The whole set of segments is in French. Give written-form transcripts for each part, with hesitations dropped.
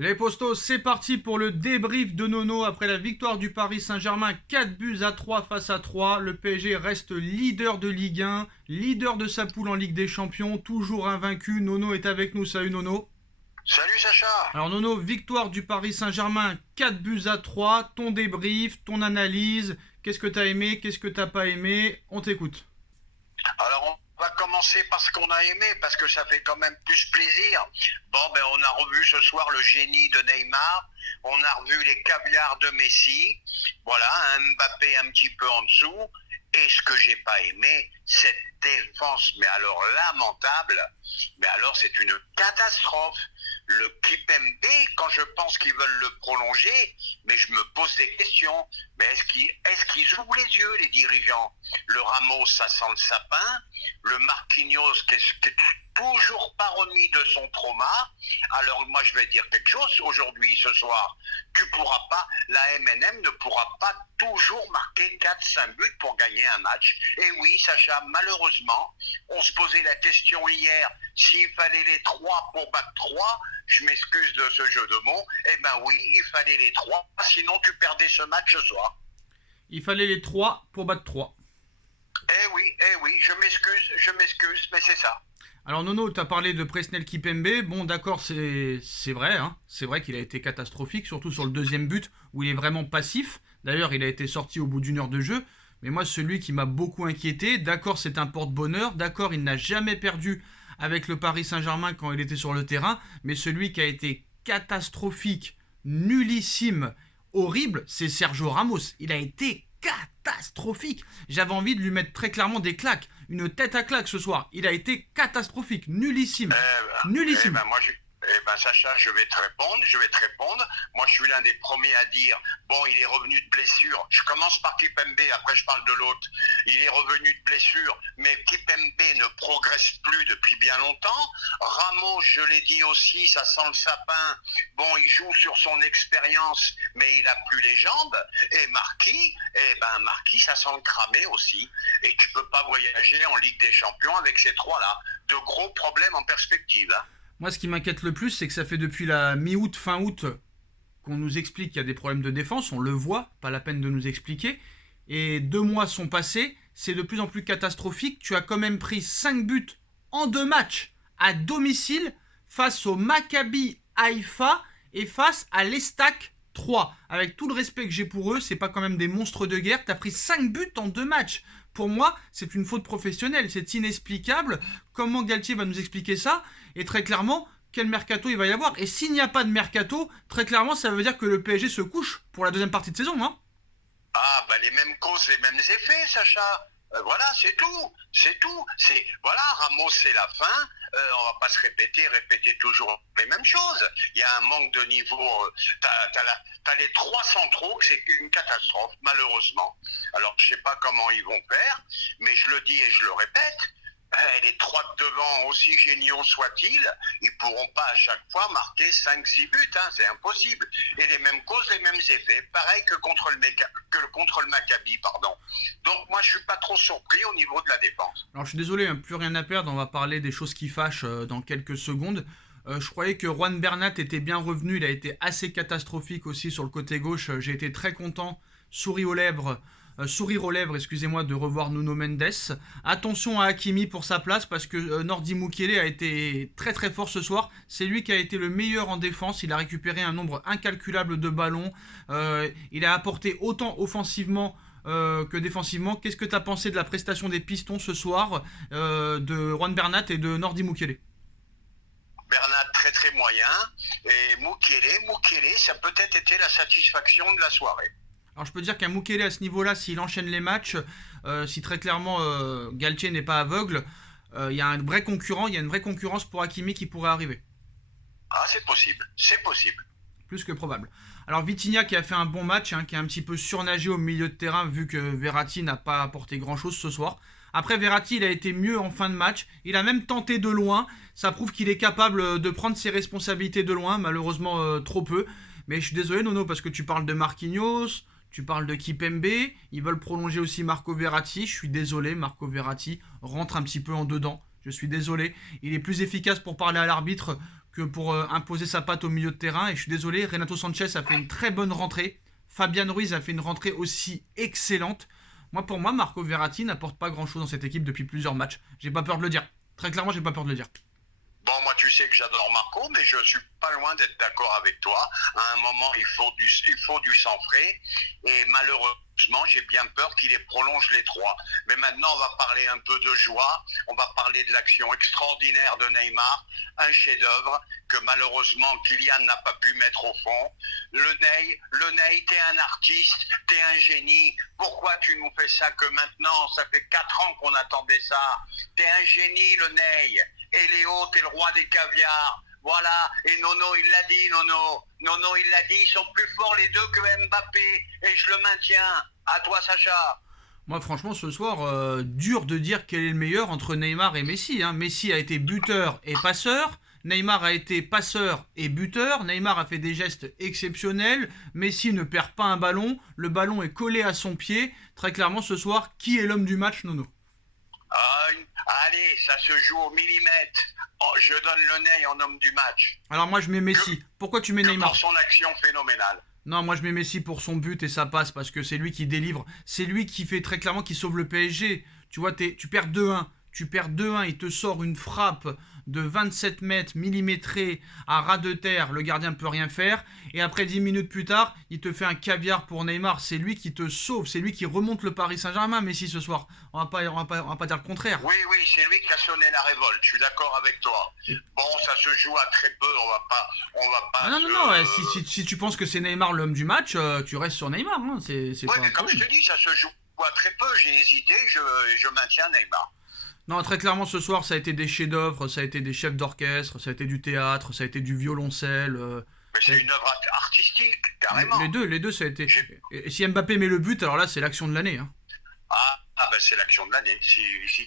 Les Postos, c'est parti pour le débrief de Nono après la victoire du Paris Saint-Germain 4-3 face à 3. Le PSG reste leader de Ligue 1, leader de sa poule en Ligue des Champions, toujours invaincu. Nono est avec nous, salut Nono. Salut Sacha. Alors Nono, victoire du Paris Saint-Germain 4-3, ton débrief, ton analyse, qu'est-ce que t'as aimé, qu'est-ce que t'as pas aimé, on t'écoute. Alors on va commencer par ce qu'on a aimé parce que ça fait quand même plus plaisir. Bon on a revu ce soir le génie de Neymar, on a revu les caviars de Messi, voilà, un Mbappé un petit peu en dessous. Et ce que j'ai pas aimé, cette défense, mais alors lamentable, mais alors c'est une catastrophe. Le Kipembe, quand je pense qu'ils veulent le prolonger, mais je me pose des questions. Mais est-ce qu'ils ouvrent les yeux, les dirigeants? Le Ramos, ça sent le sapin. Le Marquinhos, qui est toujours pas remis de son trauma. Alors moi, je vais dire quelque chose. Aujourd'hui, ce soir, tu pourras pas, la MNM ne pourra pas toujours marquer 4-5 buts pour gagner un match. Et oui, Sacha, malheureusement, on se posait la question hier, s'il fallait les 3 pour battre 3, je m'excuse de ce jeu de mots, eh ben oui, il fallait les 3, sinon tu perdais ce match ce soir. Il fallait les 3 pour battre 3. Eh oui, je m'excuse, mais c'est ça. Alors Nono, tu as parlé de Presnel Kipembe. Bon, d'accord, c'est vrai. C'est vrai qu'il a été catastrophique, surtout sur le deuxième but où il est vraiment passif. D'ailleurs, il a été sorti au bout d'une heure de jeu. Mais moi, celui qui m'a beaucoup inquiété, d'accord, c'est un porte-bonheur. D'accord, il n'a jamais perdu avec le Paris Saint-Germain quand il était sur le terrain. Mais celui qui a été catastrophique, nullissime, horrible, c'est Sergio Ramos. Il a été catastrophique. J'avais envie de lui mettre très clairement des claques. Une tête à claque ce soir. Il a été catastrophique, nullissime. Nullissime. Sacha, je vais te répondre. Moi, je suis l'un des premiers à dire, bon, il est revenu de blessure. Je commence par Kipembe, après je parle de l'autre. Il est revenu de blessure, mais Kipembe ne progresse plus depuis bien longtemps. Ramos, je l'ai dit aussi, ça sent le sapin. Bon, il joue sur son expérience, mais il a plus les jambes. Et Marquis, ça sent le cramé aussi. Et tu peux pas voyager en Ligue des Champions avec ces trois-là. De gros problèmes en perspective, hein. Moi, ce qui m'inquiète le plus, c'est que ça fait depuis la mi-août, fin août, qu'on nous explique qu'il y a des problèmes de défense. On le voit, pas la peine de nous expliquer. Et 2 mois sont passés, c'est de plus en plus catastrophique. Tu as quand même pris 5 buts en 2 matchs à domicile face au Maccabi Haïfa et face à l'Estac 3. Avec tout le respect que j'ai pour eux, c'est pas quand même des monstres de guerre. Tu as pris 5 buts en 2 matchs. Pour moi, c'est une faute professionnelle, c'est inexplicable. Comment Galtier va nous expliquer ça? Et très clairement, quel mercato il va y avoir? Et s'il n'y a pas de mercato, très clairement, ça veut dire que le PSG se couche pour la deuxième partie de saison, hein. Les mêmes causes, les mêmes effets, Sacha. Voilà, c'est tout. Voilà, Ramos, c'est la fin. On va pas se répéter toujours les mêmes choses. Il y a un manque de niveau. T'as les 3 centraux, c'est une catastrophe, malheureusement. Alors, je sais pas comment ils vont faire, mais je le dis et je le répète. Les 3 de devant, aussi géniaux soient-ils, ils pourront pas à chaque fois marquer 5-6 buts, hein, c'est impossible. Et les mêmes causes, les mêmes effets, pareil que contre le Maccabi, pardon. Donc moi je suis pas trop surpris au niveau de la défense. Alors je suis désolé, hein, plus rien à perdre, on va parler des choses qui fâchent dans quelques secondes. Je croyais que Juan Bernat était bien revenu, il a été assez catastrophique aussi sur le côté gauche. J'ai été très content, sourire aux lèvres, excusez-moi, de revoir Nuno Mendes. Attention à Hakimi pour sa place parce que Nordi Mukiele a été très très fort ce soir. C'est lui qui a été le meilleur en défense. Il a récupéré un nombre incalculable de ballons. Il a apporté autant offensivement que défensivement. Qu'est-ce que tu as pensé de la prestation des Pistons ce soir, de Juan Bernat et de Nordi Mukiele? Bernat très très moyen et Mukiele, ça a peut-être été la satisfaction de la soirée. Alors je peux dire qu'un Mukiele à ce niveau-là, s'il enchaîne les matchs, si très clairement Galtier n'est pas aveugle, il y a un vrai concurrent, il y a une vraie concurrence pour Hakimi qui pourrait arriver. Ah, c'est possible. Plus que probable. Alors Vitinha qui a fait un bon match, hein, qui a un petit peu surnagé au milieu de terrain vu que Verratti n'a pas apporté grand-chose ce soir. Après Verratti, il a été mieux en fin de match. Il a même tenté de loin. Ça prouve qu'il est capable de prendre ses responsabilités de loin, malheureusement trop peu. Mais je suis désolé Nono parce que tu parles de Marquinhos, tu parles de Kipembe, ils veulent prolonger aussi Marco Verratti. Je suis désolé, Marco Verratti rentre un petit peu en dedans. Je suis désolé. Il est plus efficace pour parler à l'arbitre que pour imposer sa patte au milieu de terrain. Et je suis désolé, Renato Sanchez a fait une très bonne rentrée. Fabian Ruiz a fait une rentrée aussi excellente. Pour moi, Marco Verratti n'apporte pas grand-chose dans cette équipe depuis plusieurs matchs. J'ai pas peur de le dire. Très clairement, j'ai pas peur de le dire. Bon, moi, tu sais que j'adore Marco, mais je suis pas loin d'être d'accord avec toi. À un moment, il faut du sang frais. Et malheureusement, j'ai bien peur qu'il les prolonge les trois. Mais maintenant, on va parler un peu de joie. On va parler de l'action extraordinaire de Neymar. Un chef-d'œuvre que malheureusement, Kylian n'a pas pu mettre au fond. Le Ney, t'es un artiste, t'es un génie. Pourquoi tu nous fais ça que maintenant? Ça fait 4 ans qu'on attendait ça. T'es un génie, le Ney. Et Léo, t'es le roi des caviars. Voilà. Et Nono, il l'a dit, Nono. Nono, il l'a dit, ils sont plus forts les deux que Mbappé. Et je le maintiens. À toi, Sacha. Moi, franchement, ce soir, dur de dire quel est le meilleur entre Neymar et Messi. Messi a été buteur et passeur. Neymar a été passeur et buteur. Neymar a fait des gestes exceptionnels. Messi ne perd pas un ballon. Le ballon est collé à son pied. Très clairement, ce soir, qui est l'homme du match, Nono? Allez, ça se joue au millimètre. Oh, je donne le Ney en homme du match. Alors moi, je mets Messi. Pourquoi tu mets Neymar? Pour son action phénoménale. Non, moi je mets Messi pour son but et sa passe parce que c'est lui qui délivre. C'est lui qui fait très clairement qui sauve le PSG. Tu vois, tu perds 2-1. Tu perds 2-1, il te sort une frappe de 27 mètres millimétrée à ras de terre. Le gardien ne peut rien faire. Et après 10 minutes plus tard, il te fait un caviar pour Neymar. C'est lui qui te sauve. C'est lui qui remonte le Paris Saint-Germain, Messi, ce soir. On va pas dire le contraire. Oui, c'est lui qui a sonné la révolte. Je suis d'accord avec toi. Bon, ça se joue à très peu. On va pas. Ah non. Ouais, si tu penses que c'est Neymar l'homme du match, tu restes sur Neymar. Oui, mais comme je te dis, ça se joue à très peu. J'ai hésité. Je maintiens Neymar. Non, très clairement, ce soir, ça a été des chefs-d'œuvre, ça a été des chefs d'orchestre, ça a été du théâtre, ça a été du violoncelle. Mais c'est une œuvre artistique, carrément. Les deux, ça a été. Et si Mbappé met le but, alors là, c'est l'action de l'année. C'est l'action de l'année. Si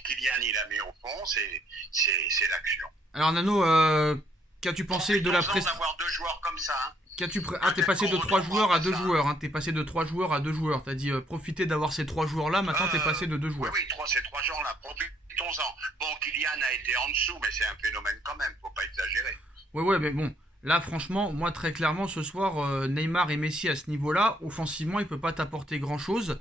Kylian il la met au fond, c'est l'action. Alors, Nano, qu'as-tu pensé de la prestation d'avoir 2 joueurs comme ça. T'es passé de 3 joueurs à 2 joueurs. T'es passé de 3 joueurs à 2 joueurs. T'as dit profiter d'avoir ces 3 joueurs-là. Maintenant, t'es passé de 2 joueurs. Oui, ces 3 joueurs-là. Profitons-en. Bon, Kylian a été en dessous, mais c'est un phénomène quand même. Faut pas exagérer. Ouais, mais bon. Là, franchement, moi, très clairement, ce soir, Neymar et Messi à ce niveau-là, offensivement, il peut pas t'apporter grand-chose.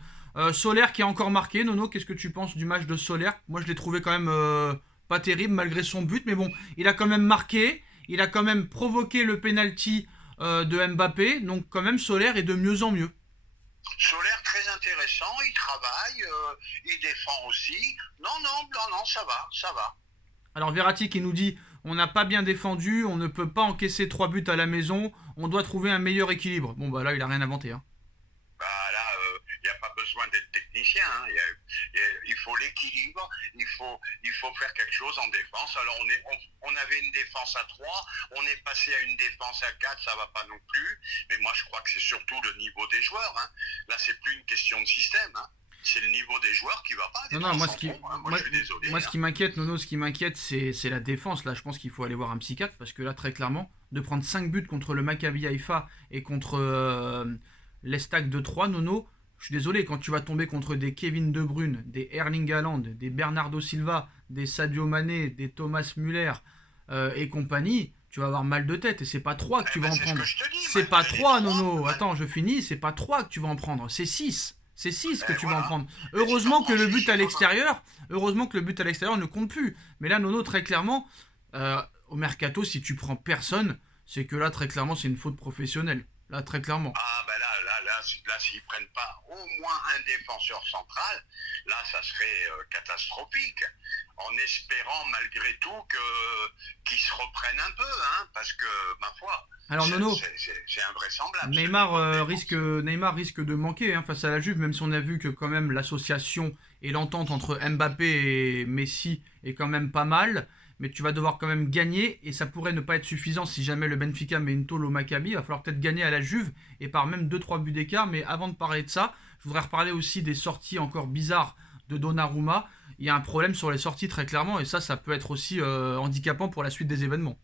Solaire qui a encore marqué. Nono, qu'est-ce que tu penses du match de Solaire? Moi, je l'ai trouvé quand même pas terrible malgré son but. Mais bon, il a quand même marqué. Il a quand même provoqué le penalty de Mbappé, donc quand même Solaire est de mieux en mieux. Solaire très intéressant, il travaille, il défend aussi. Non, ça va. Alors Verratti qui nous dit on n'a pas bien défendu, on ne peut pas encaisser 3 buts à la maison, on doit trouver un meilleur équilibre. Bon bah là il a rien inventé. Là, il n'y a pas besoin d'être technicien. Il faut l'équilibre, il faut faire quelque chose en défense. Alors on avait une défense à 3, on est passé à une défense à 4, ça va pas non plus. Mais moi je crois que c'est surtout le niveau des joueurs. Là c'est plus une question de système. C'est le niveau des joueurs qui va pas. Moi je suis désolé. Moi ce qui m'inquiète, Nono, c'est la défense. Là je pense qu'il faut aller voir un psychiatre parce que là très clairement, de prendre 5 buts contre le Maccabi Haïfa et contre l'Estac de 3, Nono, je suis désolé, quand tu vas tomber contre des Kevin De Bruyne, des Erling Haaland, des Bernardo Silva, des Sadio Mané, des Thomas Müller et compagnie, tu vas avoir mal de tête. Et c'est pas 3 que tu vas en prendre. C'est pas 3, Nono. Attends, je finis. C'est pas 3 que tu vas en prendre. C'est 6. C'est 6 que tu vas en prendre. Heureusement que le but à l'extérieur ne compte plus. Mais là, Nono, très clairement, au Mercato, si tu prends personne, c'est que là, très clairement, c'est une faute professionnelle. Là, très clairement. Là, s'ils prennent pas au moins un défenseur central, là, ça serait catastrophique. En espérant malgré tout qu'ils se reprennent un peu, parce que, ma foi, alors, Nono, c'est invraisemblable. Neymar risque de manquer face à la Juve, même si on a vu que quand même l'association et l'entente entre Mbappé et Messi est quand même pas mal. Mais tu vas devoir quand même gagner et ça pourrait ne pas être suffisant si jamais le Benfica met une tôle au Maccabi. Il va falloir peut-être gagner à la Juve et par même 2-3 buts d'écart. Mais avant de parler de ça, je voudrais reparler aussi des sorties encore bizarres de Donnarumma. Il y a un problème sur les sorties très clairement et ça peut être aussi handicapant pour la suite des événements.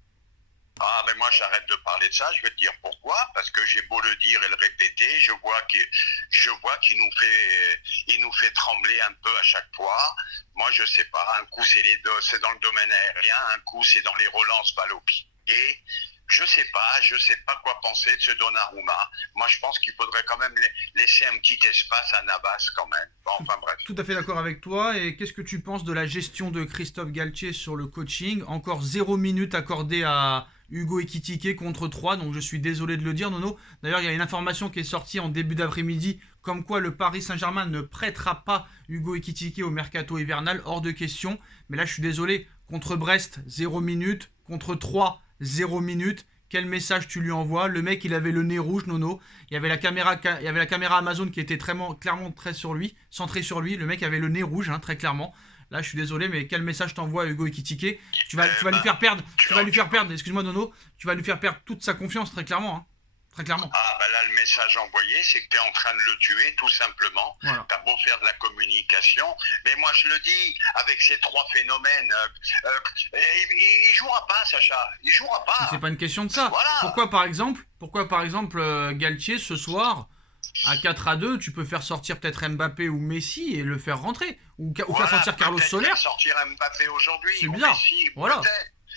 Mais moi j'arrête de parler de ça, je vais te dire pourquoi, parce que j'ai beau le dire et le répéter, je vois qu'il nous fait trembler un peu à chaque fois. Moi je sais pas, un coup c'est dans le domaine aérien, un coup c'est dans les relances balle au pied. Et je sais pas quoi penser de ce Donnarumma. Moi, je pense qu'il faudrait quand même laisser un petit espace à Navas quand même. Bon, enfin bref. Tout à fait d'accord avec toi. Et qu'est-ce que tu penses de la gestion de Christophe Galtier sur le coaching? Encore 0 minute accordée à Hugo Ekitike contre 3, donc je suis désolé de le dire, Nono. D'ailleurs, il y a une information qui est sortie en début d'après-midi, comme quoi le Paris Saint-Germain ne prêtera pas Hugo Ekitike au mercato hivernal, hors de question. Mais là, je suis désolé, contre Brest, 0 minute, contre 3, 0 minute. Quel message tu lui envoies? Le mec, il avait le nez rouge, Nono. Il y avait la caméra Amazon qui était clairement très sur lui, centrée sur lui. Le mec avait le nez rouge, hein, très clairement. Là, je suis désolé, mais quel message t'envoies à Hugo Ekitike? Tu vas lui faire perdre. Excuse-moi, Nono. Tu vas lui faire perdre toute sa confiance, très clairement. Hein. Très clairement. Ah, bah là, le message envoyé, c'est que tu es en train de le tuer, tout simplement. Voilà. Tu as beau faire de la communication. Mais moi, je le dis, avec ces trois phénomènes, il jouera pas, Sacha. Il jouera pas. C'est pas une question de ça. Voilà. Pourquoi, par exemple, Galtier, ce soir, à 4-2, tu peux faire sortir peut-être Mbappé ou Messi et le faire rentrer. Ou faire sortir Carlos Soler. Sortir Mbappé aujourd'hui. C'est bizarre. Messi, voilà.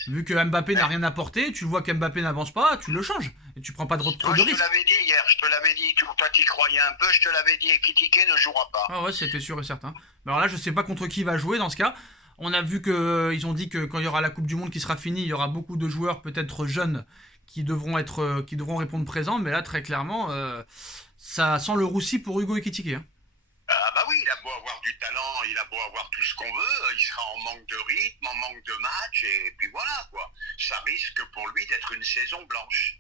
Vu que Mbappé n'a rien apporté, tu vois qu'Mbappé n'avance pas, tu le changes. Et tu prends pas trop de risques. Je te l'avais dit hier, je te l'avais dit. Toi, t'y croyais un peu, je te l'avais dit. Ekitike ne jouera pas. Ah ouais, c'était sûr et certain. Mais alors là, je sais pas contre qui il va jouer dans ce cas. On a vu qu'ils ont dit que quand il y aura la Coupe du Monde qui sera finie, il y aura beaucoup de joueurs peut-être jeunes qui devront répondre présents. Mais là, très clairement, ça sent le roussi pour Hugo Ekitike. Hein. Ah bah oui, il a beau avoir du talent, il a beau avoir tout ce qu'on veut, il sera en manque de rythme, en manque de match, et puis voilà quoi. Ça risque pour lui d'être une saison blanche.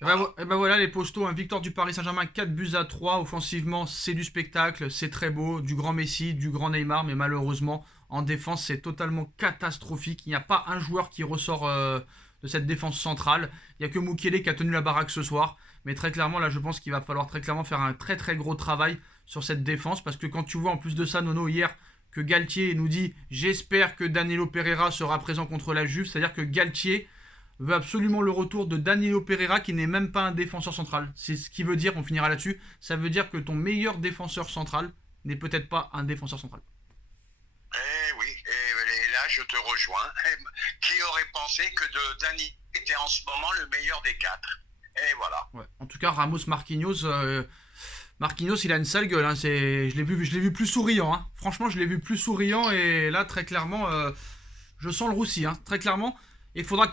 Et ben voilà les postos, hein. Victoire du Paris Saint-Germain, 4-3. Offensivement, c'est du spectacle, c'est très beau, du grand Messi, du grand Neymar, mais malheureusement, en défense, c'est totalement catastrophique. Il n'y a pas un joueur qui ressort de cette défense centrale. Il n'y a que Mukiele qui a tenu la baraque ce soir. Mais très clairement, là, je pense qu'il va falloir très clairement faire un très très gros travail sur cette défense. Parce que quand tu vois en plus de ça, Nono, hier, que Galtier nous dit « J'espère que Danilo Pereira sera présent contre la Juve », c'est-à-dire que Galtier veut absolument le retour de Danilo Pereira qui n'est même pas un défenseur central. C'est ce qui veut dire, on finira là-dessus, ça veut dire que ton meilleur défenseur central n'est peut-être pas un défenseur central. Eh oui, et là je te rejoins. Qui aurait pensé que Danilo était en ce moment le meilleur des quatre? Et voilà. Ouais. En tout cas, Ramos-Marquinhos, il a une sale gueule. Hein. Je l'ai vu plus souriant. Hein. Franchement, je l'ai vu plus souriant. Et là, très clairement, je sens le roussi. Hein. Très clairement. Et il faudra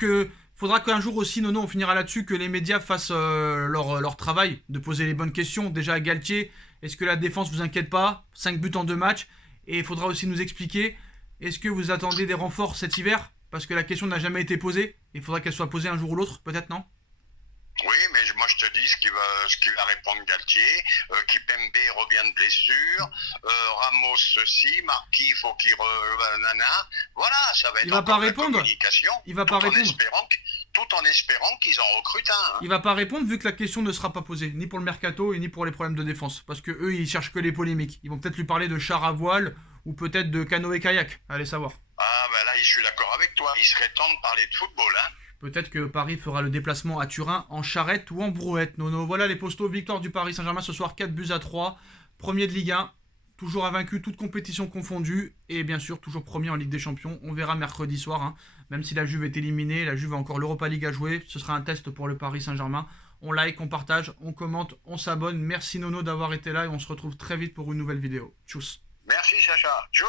qu'un jour aussi, Nono, on finira là-dessus, que les médias fassent leur travail, de poser les bonnes questions. Déjà à Galtier, est-ce que la défense vous inquiète pas? 5 buts en 2 matchs. Et il faudra aussi nous expliquer, est-ce que vous attendez des renforts cet hiver? Parce que la question n'a jamais été posée. Il faudra qu'elle soit posée un jour ou l'autre, peut-être, non? Oui, mais moi je te dis ce qu'il va répondre Galtier. Kipembe revient de blessure. Ramos ceci, Marquis faut qu'il voilà, ça va être. Il va pas répondre. Communication. Il va pas répondre. Tout en espérant qu'ils en recrutent un. Hein. Il va pas répondre vu que la question ne sera pas posée, ni pour le mercato et ni pour les problèmes de défense, parce que eux ils cherchent que les polémiques. Ils vont peut-être lui parler de char à voile ou peut-être de canoë-kayak. Allez savoir. Ah ben là, je suis d'accord avec toi. Il serait temps de parler de football, hein. Peut-être que Paris fera le déplacement à Turin en charrette ou en brouette. Nono, voilà les postos. Victoire du Paris Saint-Germain ce soir, 4-3. Premier de Ligue 1. Toujours invaincu, toute compétition confondue. Et bien sûr, toujours premier en Ligue des Champions. On verra mercredi soir. Hein. Même si la Juve est éliminée, la Juve a encore l'Europa League à jouer. Ce sera un test pour le Paris Saint-Germain. On like, on partage, on commente, on s'abonne. Merci Nono d'avoir été là et on se retrouve très vite pour une nouvelle vidéo. Tchuss. Merci Sacha. Tchuss.